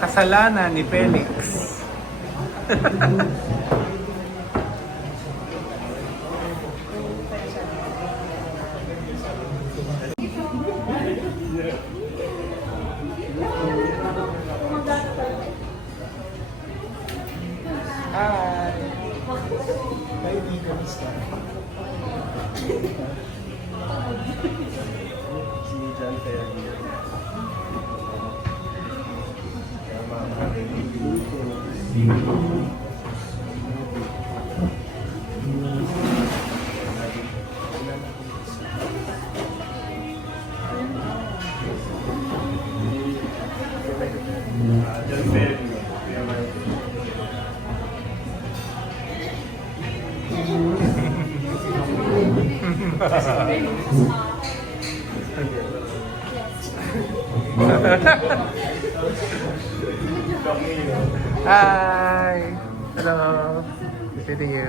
Kasalanan ni Felix. Hi. Si John kaya niya. John Ferry. Hi. Hello. Good to you.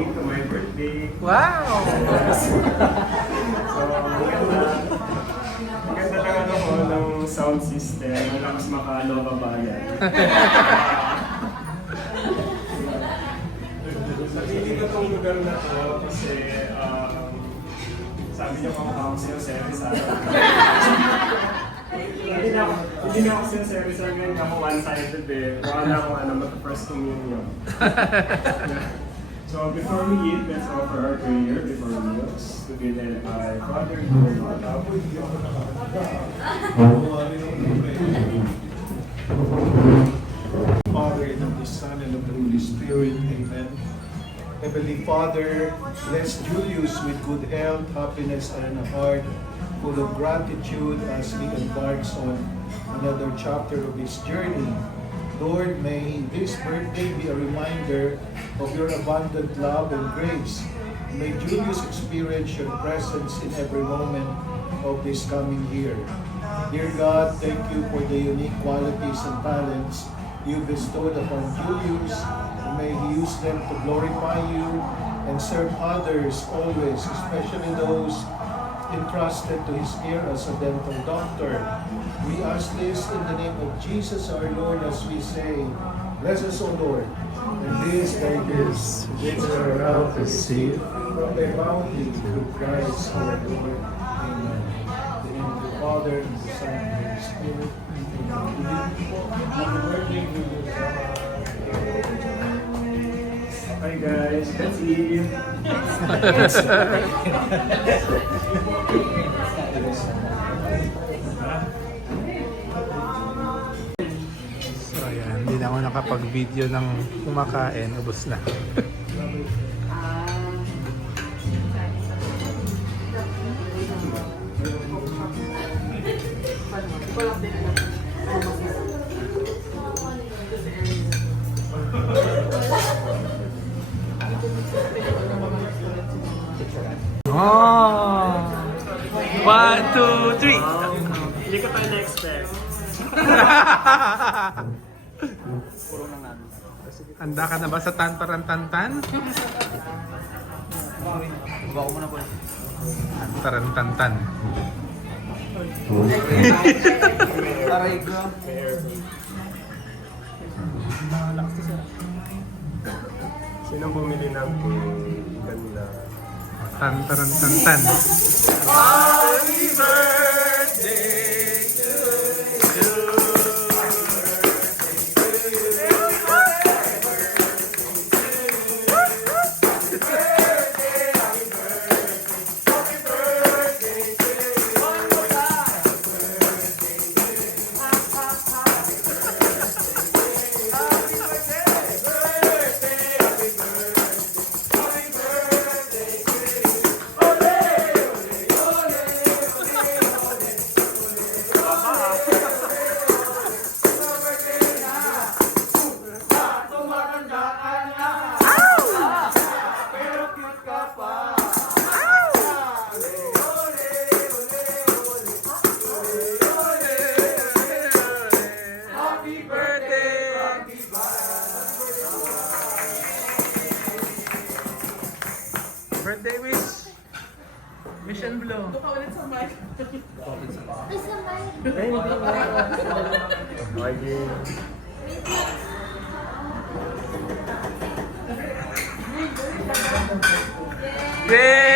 To my birthday. Wow. So, maganda lang ano ko ng sound system. Malakas makalo kabayan. Napili ko itong lugar na to kasi sabi niyo kamukha ko siya service hindi na ako siya service ngayon ako one-sided eh. Wala akong mag-first communion. So before we eat, let's offer our prayer before meals to be led by Father Gilmar. Father, and of the Son, and of the Holy Spirit. Amen. Heavenly Father, bless Julius with good health, happiness, and a heart full of gratitude as he embarks on another chapter of his journey. Lord, may this birthday be a reminder of your abundant love and grace. May Julius experience your presence in every moment of this coming year. Dear God, thank you for the unique qualities and talents you bestowed upon Julius. May he use them to glorify you and serve others always, especially those entrusted to his care as a dental doctor. We ask this in the name of Jesus our Lord as we say, bless us, O Lord, and these thy gifts which are about to receive from thy bounty through Christ our Lord. Amen. In the name of the Father, and the Son, and the Holy Spirit. Happy birthday, Julius. Hi guys, let's eat. So ayan, hindi na ako nakapag-video ng kumakain. Ubus na. Oh! 1, 2, 3! Hindi ka tayo na-expect. Puro na nga. Handa ka na ba sa tantarantantan? Baka mo na po. Tantarantantan. Aray ko. Sino bumili ng ganda? Tantarantantan. Happy birthday to you. Birthday wish. Mission Blue. Yay!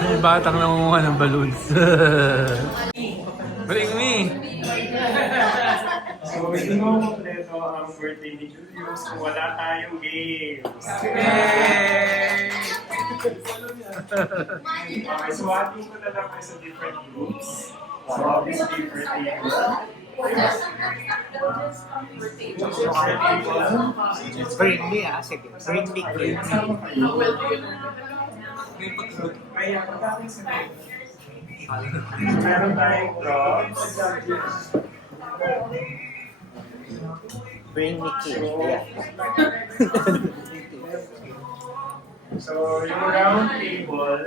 May batang nangunguha ng balloons. Bring me! So, hindi mo kompleto ang birthday ni Julius kung wala tayong games. Yay! Okay, so ating ko na lang kayo sa different groups. So, obviously, birthday group. Bring me sige. Bring me cake. Kaya, pagdating sa meron tayong props. Bring me cake. Yeah. So, yung round table,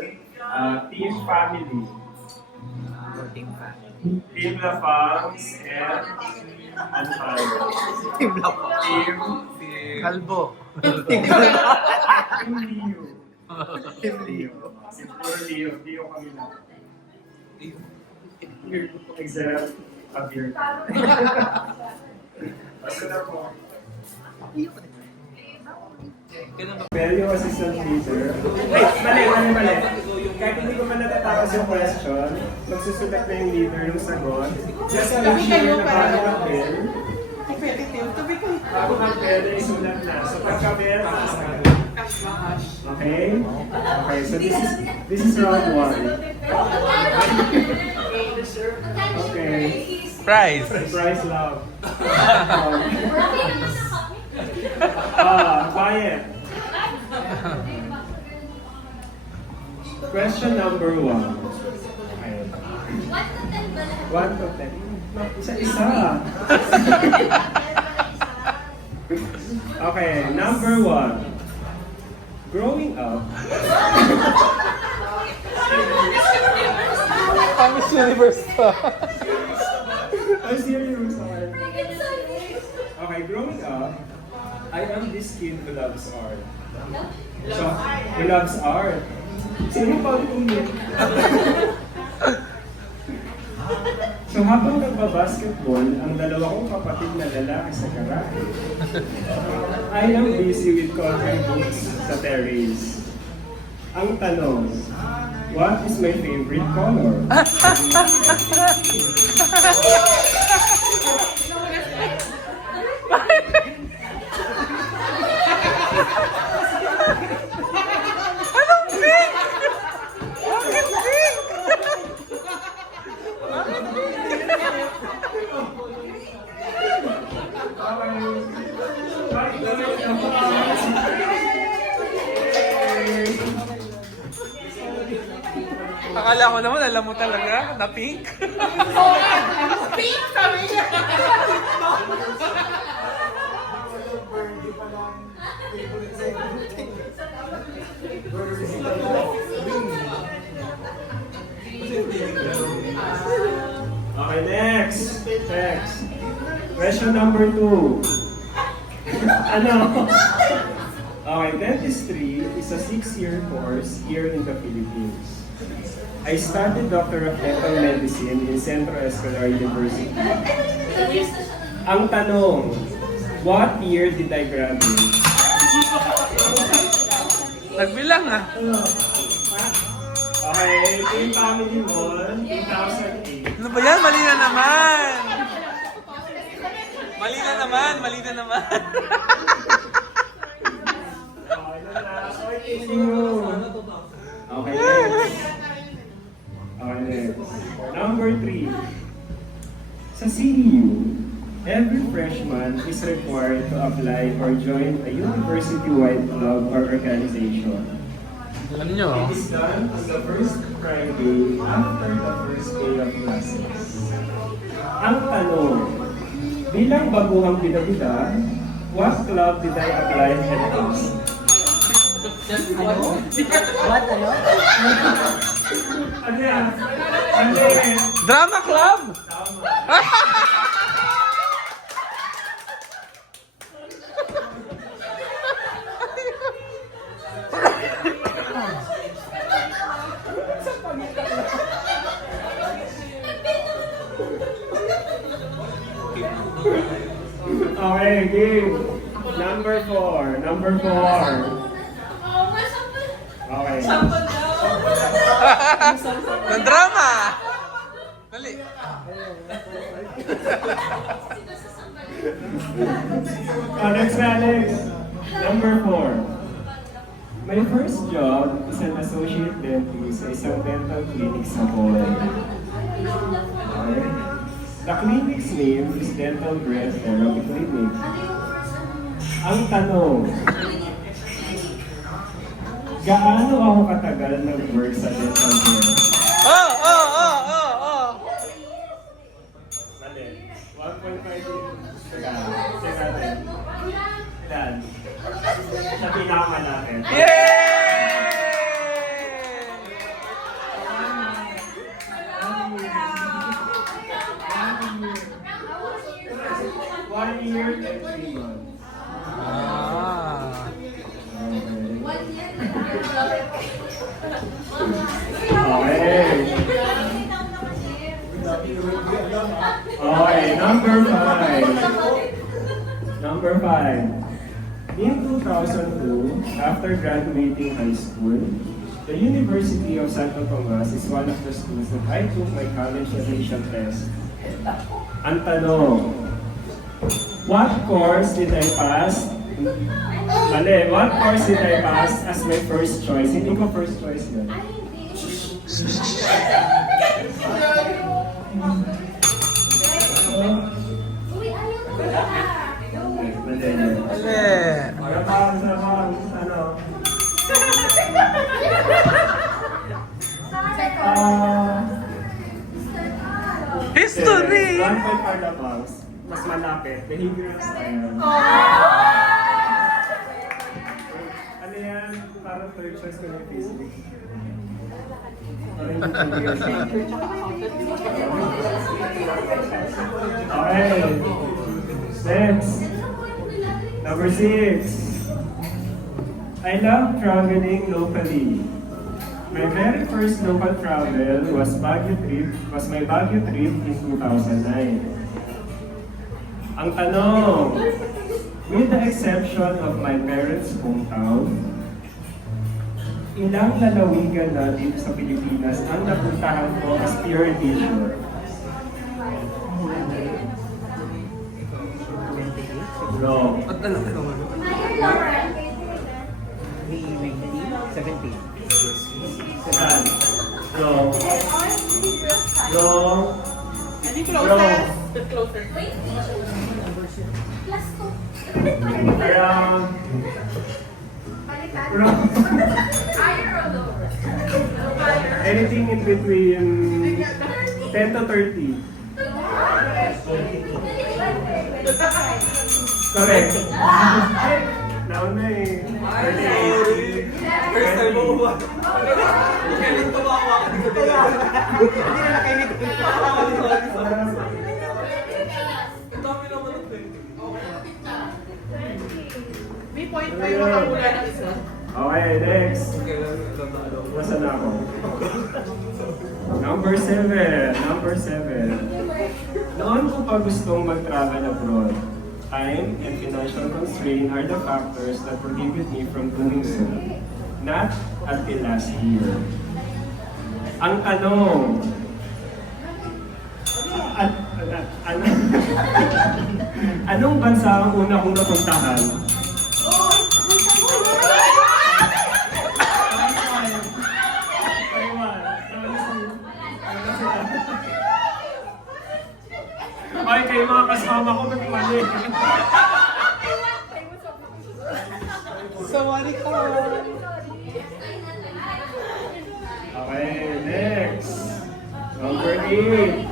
team family. Voting fan. Team Lafangs and Anfire. Team Lapa. Team Kalbo. Team Leo. Team Leo. Si puro Leo. Leo kami na. Except Abir. Basta na po. Well, yung assistant teacher. Ay, mali. Kahit hindi ko man natatapos yung question, magsusulat na yung leader yung sagot. Just make sure na bago ang bell. Bago ang bell, isulat na. So pagka bell, okay? Okay, so this is round 1. Okay. Prize. Surprise love. Quiet. Question number 1. Okay. 1 to 10. Isa-isa. Okay, number 1. Growing up. Miss Universe pa. I'm serious. Okay, growing up, I am this kid who loves art. So, who loves art? Sino pa ulit? So, habang nagbabasketball, ang dalawa kong kapatid na lalaki sa garahe, I am busy with coloring books sa terrace. Ang tanong, what is my favorite color? Akala ko naman, alam mo talaga, na pink. Pink kami niya! Kasi Question number 2. Ano? Okay, dentistry is a 6-year course here in the Philippines. I studied Doctor of Dental Medicine in Centro Escolar University. Ang tanong, what year did I graduate? Nagbilang ah. Okay, Team Family Mall, 2008. Ano ba yan? Mali na naman. Mali na naman, mali na naman. Okay, continue. Okay, next. Okay, next. Number 3. Sa CEU, every freshman is required to apply or join a university-wide club or organization. Alam nyo, It is done on the first Friday after the first day of classes. Ang tanong, bilang baguhang bida-bida, what club did I apply and pass? What, ano? Ano yan? Ano yan? drama club! Okay, game. Number 4. Number 4. Okay. Ng drama! Dali. Next, Alex. Number 4. My first job is an associate dentist sa isang dental clinic sa Bohol. Okay. The clinic's name is Dental Breath Therapy Clinic. Ang tanong, gaano ako katagal nag-work sa dental breath? Oh, oh, oh, oh, oh. Mali. 1.5 years. Teka, check natin. Ilan? Sa pinakamalaki. Yay! 1 year and 3 months. Ah. Okay. Okay, number 5. Number 5. In 2002, after graduating high school, the University of Santo Tomas is one of the schools that I took my college admission test. Ang tanong, what course did I pass? Mali, what course did I pass as my first choice? Hindi ko first choice yun. Dali. History! One point for the box. Mas malapit. Behavioral science. Ano yan? Parang third choice ko yung physics. Okay. Next. Number 6. I love traveling locally. My very first local travel was my Baguio trip in 2009. Ang tanong, with the exception of my parents' hometown, ilang lalawigan na dito sa Pilipinas ang napuntahan ko as pure leisure? No. 17. Second. No. No. Any closest? The closer. Around. Anything in between 10 to 30. Correct. Nauna eh. 38. First time mo ba? Kailan tumawa ka dito? Hindi na nakainig. Ang dami naman ito eh. Tayo makahula ng isa. Okay, next. Nasaan na ako? Number 7. Number 7. Noon ko pa gustong mag-travel abroad. Time and financial constraint are the factors that prohibit me from doing so. Not until last year. Ang tanong, anong bansa ang una kong napuntahan? Ay, kayo mga kasama ko, ba't mali? Sawari ka! Okay, next. Number 8.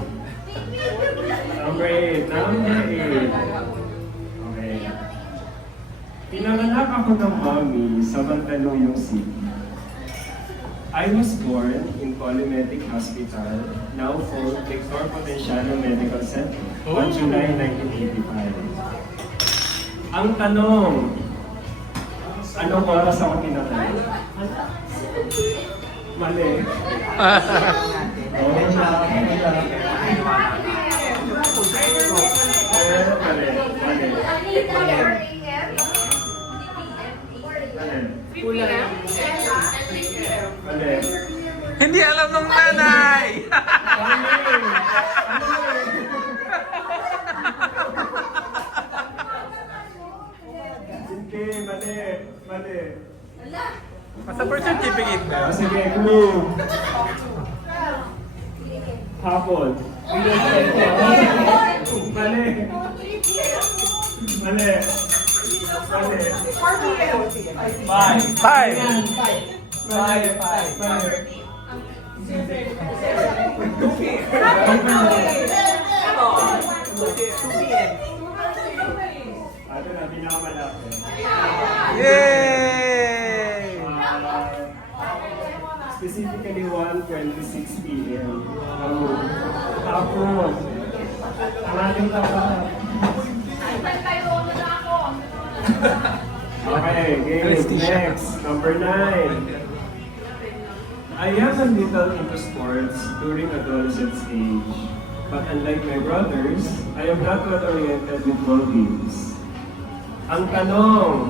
Number 8. Okay. Pinanganak ako ng mommy sa Mandaluyong City. I was born in Polymedic Hospital, now called Victor Potenciano Medical Center, on July 1985. Ang tanong, anong oras ako pinanganak? Mali. Hindi alam ng nanay! Hindi, mali. Sa birth certificate na. Sige, clue. Hapon. Mali. 2 Ito na, pinakamalaki. Yay! Specifically 1:26 p.m. Tapos, ang ating tapat. Okay, game. Next, number 9. I am a little into sports during adolescent stage. But unlike my brothers, I am not well-oriented with ball games. Ang tanong,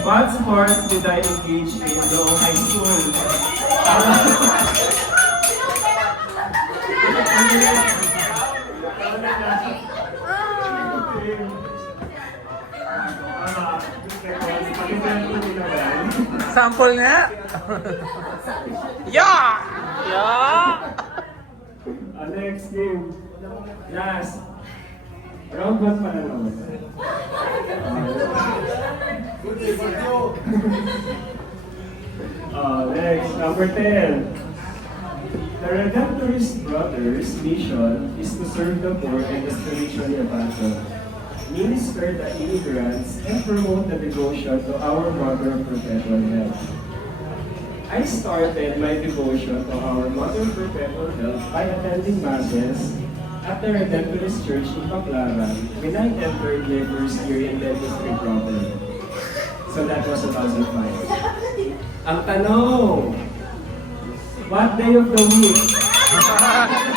what sports did I engage in noong high school? Sample nga! Yeah! Yeah! Next game. Last. Round 1 pa na naman. Next, number 10. The Redemptorist Brothers' mission is to serve the poor and the spiritually abandoned, minister the immigrants, and promote the devotion to our Mother of Perpetual Health. I started my devotion to our Mother of Perpetual Health by attending masses at the Redemptorist Church in Baclaran when I entered my first year in dentistry program. So that was 2005. Ang tanong, what day of the week? Okay.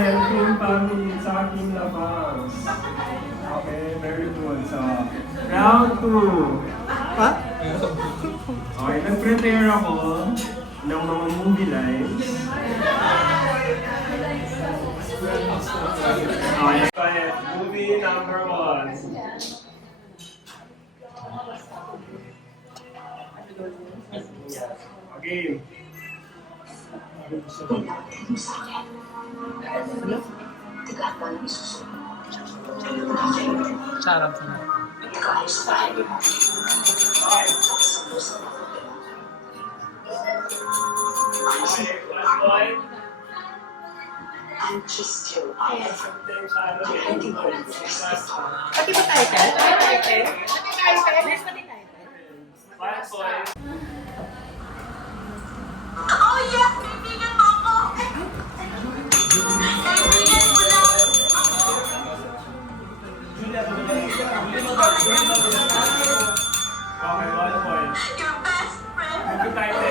Ang Team Family sa Team Labang. Okay, very good. So, round 2. Ha? Okay, nag-prepare ako ng mga movie lines. Okay, movie number 1. Okay. Sarap na. Okay, last one. Pati ba title? Oh yes, kaibigan mo ako! Kaibigan mo lang ako! Okay, 1 point. Your best friend! Yung title.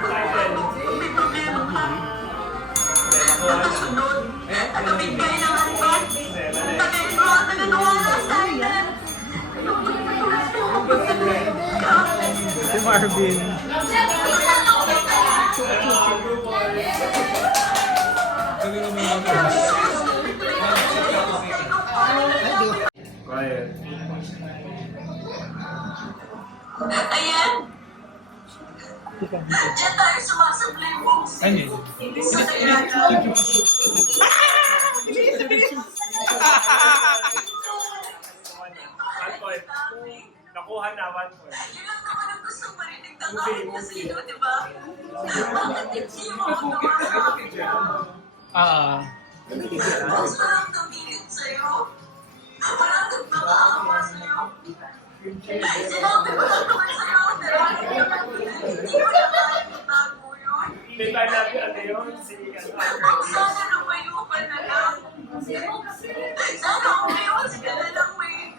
Title. May problema ka. Nakasunod. Nakabigbay ng hanggang. Nagkaiba at nagagawa sa akin. Si Marvin. Quiet. Ayan! Diyan tayo sumasablay mo. Sa kanya. One point. Nakuha na 1 point. Yun lang naman ang gusto marinig ng Movie, aking movie. kasino, di ba? Bakit hindi mo ako naman? Mas parang tumingin sa'yo. Parang nagmamahama sa'yo. Sinabi ko lang naman sa'yo, pero hindi mo na kaya itago yun. Hindi tayo natin ano yun. Sige ka. Sana lumayo ka na lang. Sana umiwas ka na lang may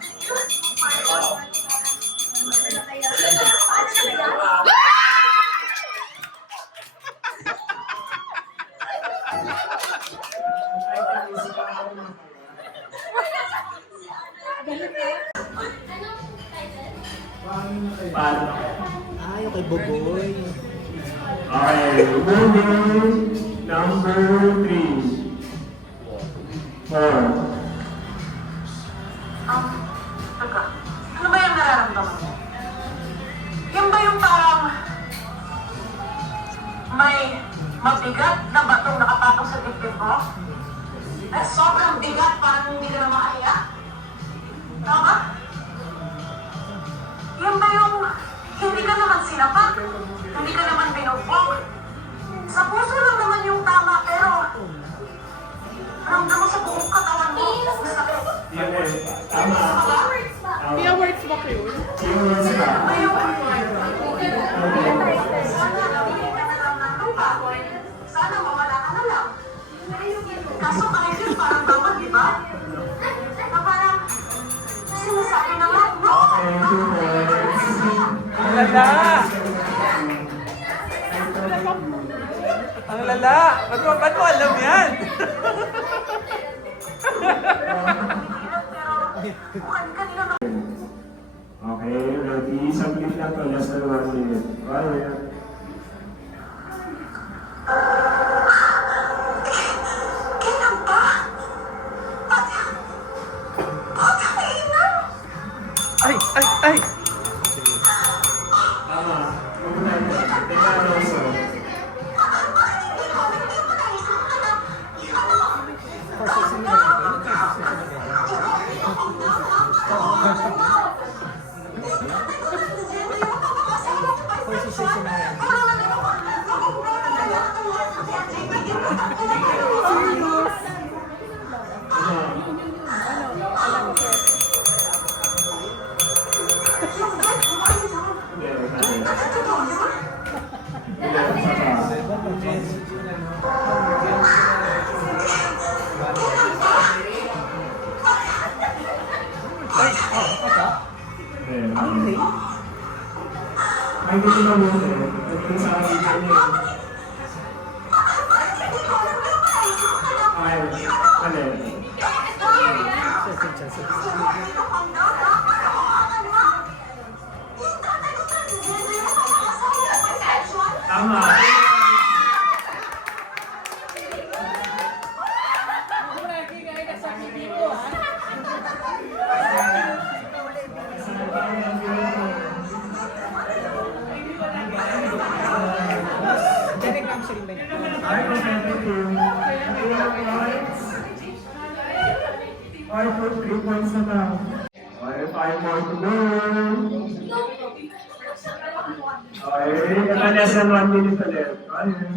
Paano na kayo? Ayaw kay Boboy. Okay, moving number 3. 4. Teka, ano ba yung nararamdaman mo? Yan ba yung parang may mabigat na batong nakapatong sa dibdib mo? At sobrang bigat, parang hindi ka na makaya? Tama? Yan ba yung hindi ka naman sinapak? Hindi ka naman binugbog? Sa puso lang naman yung tama, pero ramdam mo sa buong katawan mo. Ang sakit. Yun eh. Tama. May awards ba kayo? Yung words ka. Sana mawala ka na lang. Kaso kahit yun parang bawal, di ba? Na parang sinasabi na nga, no! Okay, 2 points. Ang lala! Ang lala! Ba't mo alam yan? Pero mukhang kanina na... Okay, ready? Saglit lang to. Last na 1 minute. Quiet. Kailan ba? Patayin! Ay! Ay! Ay! Tama. Pumunta niya. Teka, Alonso. Ay, hindi na mo ito. Ito sa akin niya. Ay, ano? Tama. Ay, competitive. 5 for 3 points na lang. Okay, 5 more to go. Okay, less than 1 minute ulit. Okay.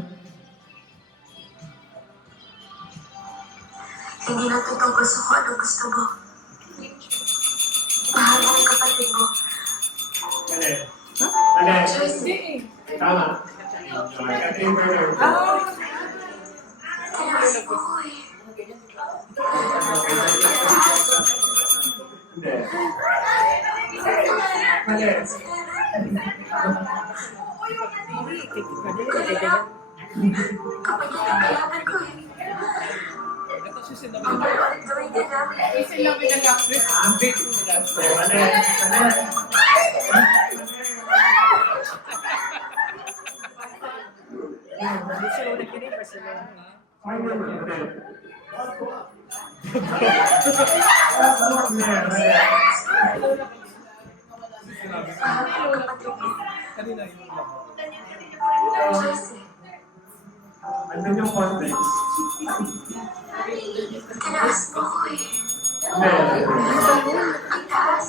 Hindi natutungkol sa kung ano gusto mo. Mahal mo ang kapatid mo. Mali. Mali. Joyce, Tama. Catherine Bernard. tinaas mo ko eh. Hindi. Mali. Kapag kinakalaban ko eh. Ang bawal gawin ka na. Is in love with the actress. Mali. Mali. Ay, mali. Mali. Joyce, Andun yung context. tinaas mo ko eh. Hindi. Ang taas.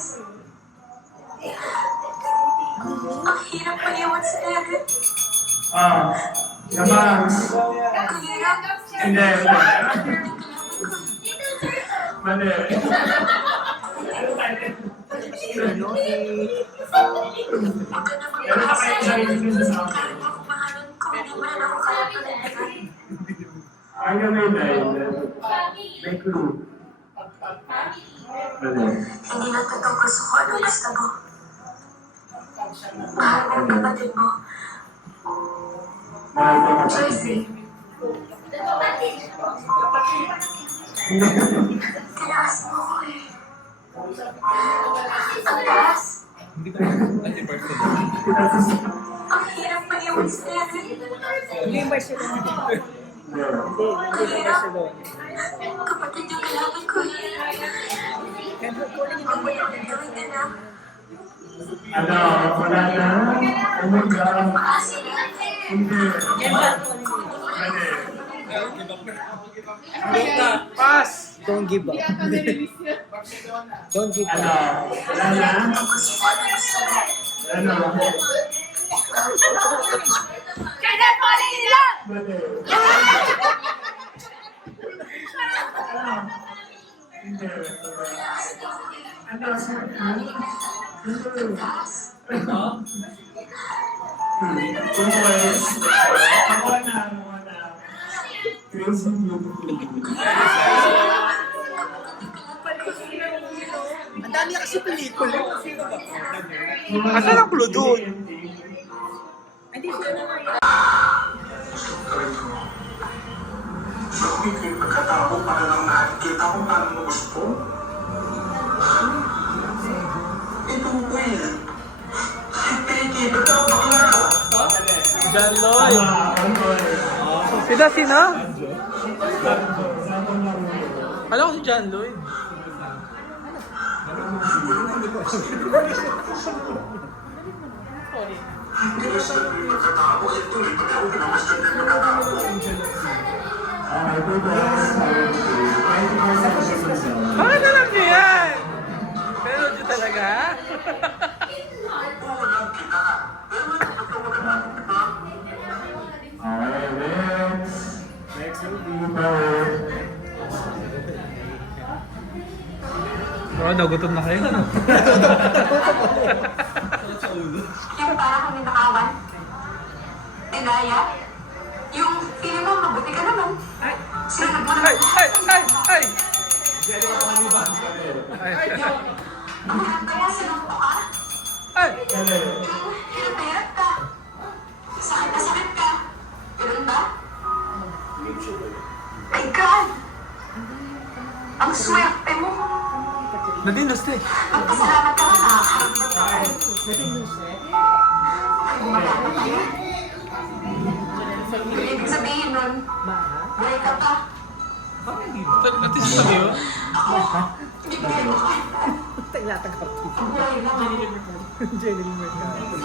Ang hirap mag-iwan sa Eric. Namang. Ang hirap. Hindi. Mali. Huwag ka na Pero magpapasaya. nakakain sa inyo sa Kahit ako mahalin ko, hindi mo na ako kaya panindigan. Ano may dahil? May clue. Mali. Hindi natutungkol sa kung ano gusto mo. Mahal mo ang kapatid mo. Mahal ko kapatid. Joyce, tinaas mo ko eh. Ang taas. Ang hirap mag-iwan sa Eric. Ang hirap. Kapatid yung kailangan ko eh. Ang mayaman gawin ka na. Ano? Wala na? Oh my God. Maasin na. Hindi. Mali. Pass! Don't give up. Hindi ata nirelease niya. Don't give Ano? up. Wala na? Gusto ko ano gusto mo. Ano? Kaya falling in love! Mali. Hindi. Ano? Ako na. Crazy beautiful. Ang dami kasi pelikula. Asan ang clue doon? Magiging pagkatao para lang nakikita kung paano mo gusto. Ito ko eh. Piki, ba't ako bakla? John Lloyd. Sina? Alam ko si John Lloyd. Hindi ko sila yung pagkatao. Ito eh, ba't ako pinamasyan ng pagkatao? Bakit alam niyo yan? Pero niyo talaga? Ulam kita. Pero ito, ba't ako pagkatao kita? Okay, next. Next movie. Oh, nagutom na kayo. Ano? Yung parang kami nakawan. Dinaya. Yung feeling mo mabuti ka naman. Sinunod mo naman. Ay! Kaya sinunod ka. Ay! Yung hirap na hirap ka. Sakit na sakit ka. Ganun ba? My God! Ang swerte mo. Nadinos na eh. Magpasalamat ka nga nakakaharap na tayo. Gumagana ka na. Ibig sabihin nun, buhay ka pa. At least sabi yun. Hindi ba kayo makakita? Taglatagap. Buhay lang. General Mercado.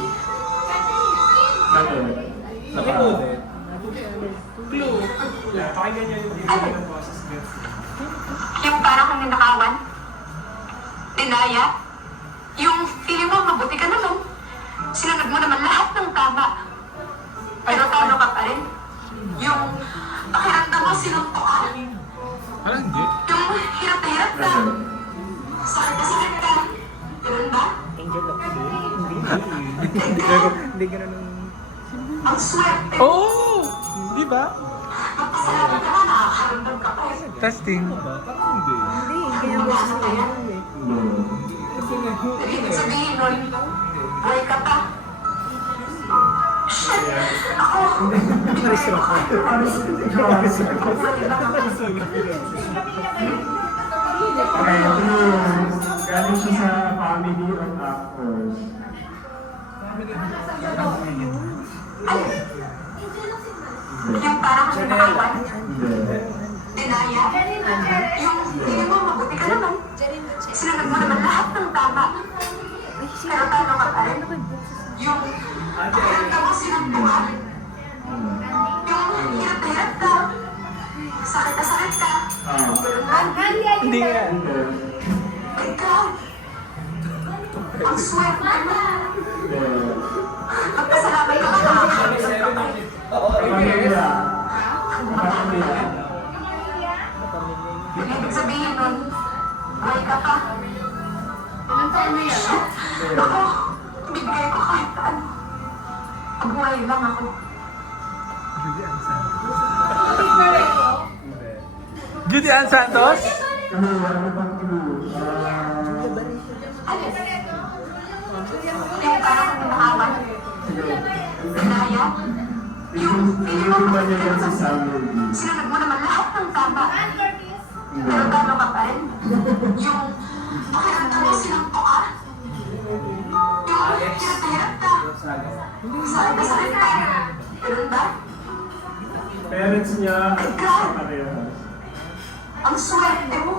Pakinggan niyo yung video ng boses gets. Yung parang kang ninakawan. Dinaya. Yung feeling mo mabuti ka naman. Sinunod mo naman lahat ng tama. Pero talo ka pa rin. Yung pakiramdam mo sinuntok ka. Parang hindi. Yung Hindi ganun nung... Ang swerte. Oo! Di ba? Magpasalamat ka na nakakaramdam ka pa. Testing. Hindi, kaya boses ko yan eh. Ibig sabihin nun, buhay ka pa. Marisro ka. Okay, galing siya sa family of actors. Yung parang nakawan. Hindi. Dinaya. Yung hindi mo mabuti ka naman. Sinunod mo naman lahat ng tama. Pero paano ka pa rin? Yung ka mo sinunduhan. Yung hirap-hirap ka. Sakit na sakit ka. Hindi nga. Hindi. Ikaw. Ang swerte mo. Hindi. Magpasalamat ka na. Pamilya. Pamilya. Ibig sabihin nun, buhay ka pa. Ilang taon mo yan? Ako, bibigay ko kahit ano. Buhay lang ako. Judy Ann Santos? Ano bang clue? Yung parang nakawan. Dinaya. Yung ba niya yan si Samuel D? Sinunod mo naman lahat ng tama. Hindi. Pero paano ka pa rin? Yung pakiramdam mo sinampo ka. Yung hirap-hirap ka. Sakit na sakit ka. Ganun ba? Parents niya at sa parehas. Ang swerte mo.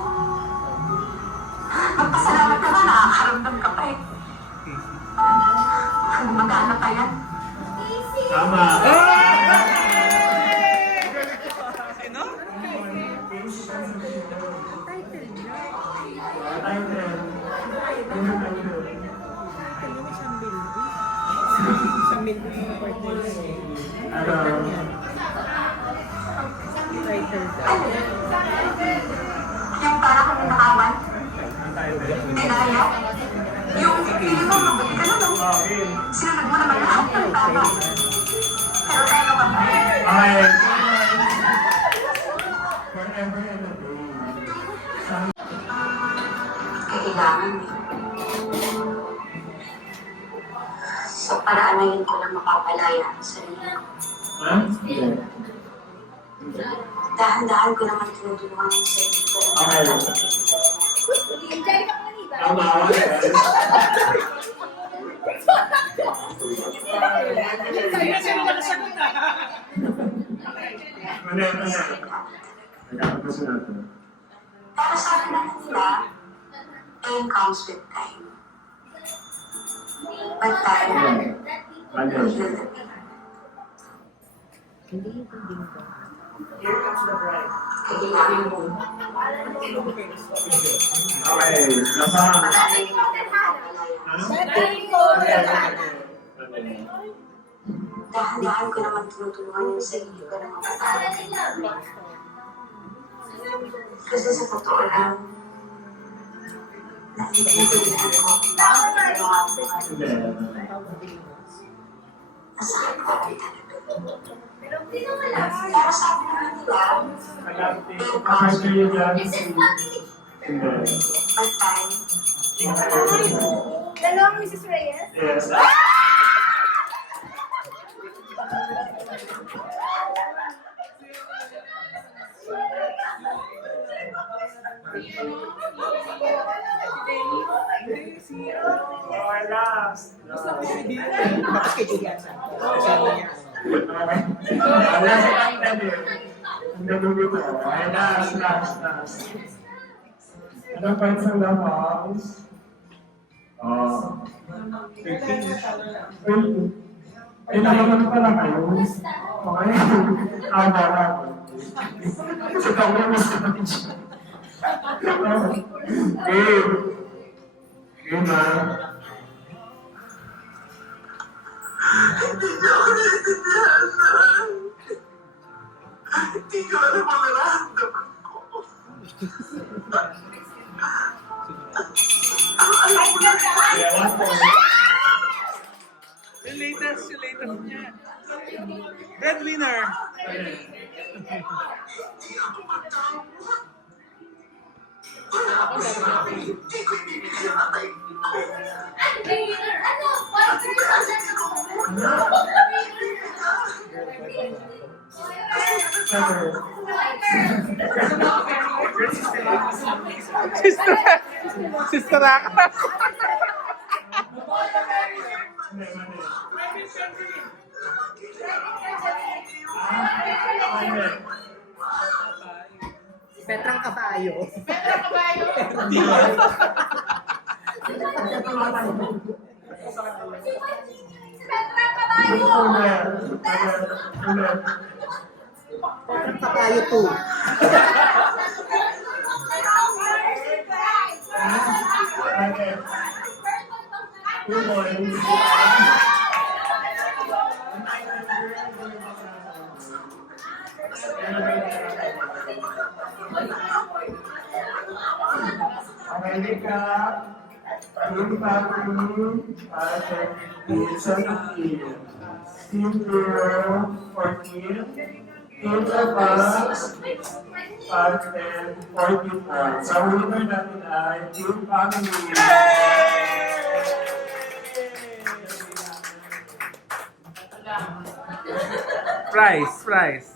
Magpasalamat ka na, nakakaramdam ka pa eh. Magana pa yan. Tama. Sa milk yung partner niya. Writer. Yung parang kami nakawan. Dinaya. Yung hindi mo mabuti ka naman. Okay. Sinunod mo naman lahat ng tama. Pero tayo ka pa rin. Okay. Forever and a day. Kailangan eh. Sa paraan na yun ko lang mapapalaya ang sarili ko. Ha? Hindi. Dahan-dahan ko naman tinutulungan yung sarili ko. Okay. Angelica Manila. Tama. Okay. Mali. Nagkakapos natin. Pero sabi na nila, pain comes with time. But time Mali. will heal the pain. Hindi yung pinding ko. Kailangan mo. Okay. Nasa. Dahan-dahan ko naman tinutulungan yung sarili ko na mapatawag. Kasi sa totoo lang, natitindihan ko kung bakit ginawa ko. Hindi. Masakit ko ang talaga. Pero sabi naman nila, First year yan. Hindi. but time Dalawang Mrs. Reyes. Yes. Okay, last. Bakit kay Julian sa? Sabi niya. Okay. Last item eh. Nagugulo. Okay, last. Anong points ang labas? Ay, nalaman pala kayo. Okay. Wala. Sa tawa mo sa teacher. Game. Game na. hindi niya ako naiintindihan na. Hindi ko alam ang nararamdaman ko. Ang alam ko lang Yeah, 1 point. Breadwinner. Ano? Sister, Sister Raka. Petrang kabayo. Petra Caballo! Petrang kabayo 2. Hindi ka yung bathroom para sa pizza team. Team girl for team. Team sa box. At then 40 points. Ang winner natin ay Team Family. Price. Prize.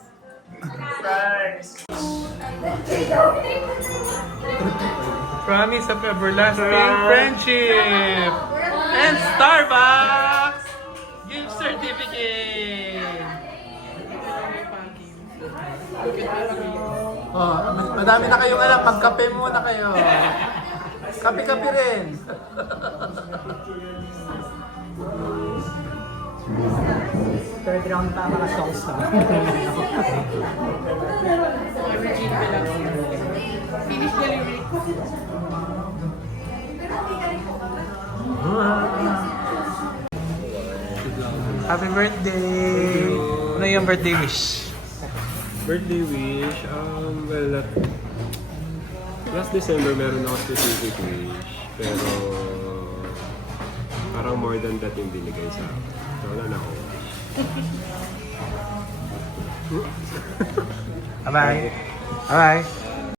Promise of everlasting friendship. And Starbucks gift certificate. Oh, madami na kayong alam. Magkape muna kayo. Kape-kape rin. Third round pa mga songs na. Finish the lyrics. Happy birthday! Ano yung birthday wish? Birthday wish, well, last December meron ako specific wish, pero parang more than that yung binigay sa akin. So, wala na ako wish. Bye-bye. Bye-bye.